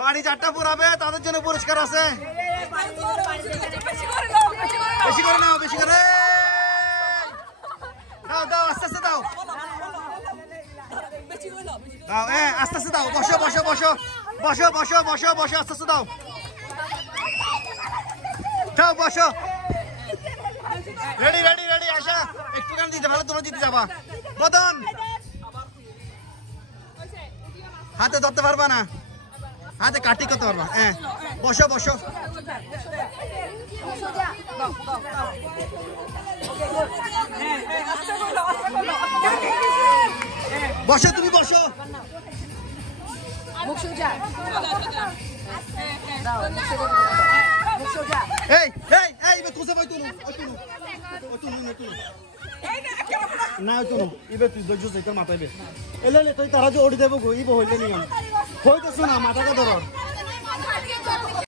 বাড়ি যারটা পুরাবে তাদের জন্য পুরস্কার আছে। বেশি করে নাও, বেশি করে দাও দাও, আস্তে আস্তে দাও দাও, আস্তে আস্তে দাও। বসো বসো বসো বসো বসো বসো বসো, আস্তে আস্তে দাও দাও, বসো। রেডি রেডি রেডি, আশা একটু গান দিতে ভালো, তোমরা জিতে যাবা। বদন হাতে ধরতে পারবা না, হাতে কাটি করতে পারবা। বসো বসো বসো, তুমি বসো। এই এই এই তুসে ভাই তুলু না তুলু ইবে তুই দজ্জু সাইকেল মাথায় বে এলে তুই তারা যে ওড়ি দেবো গো ইবে হইলে নিয়ম হইতেছ না, মাথাটা ধরো।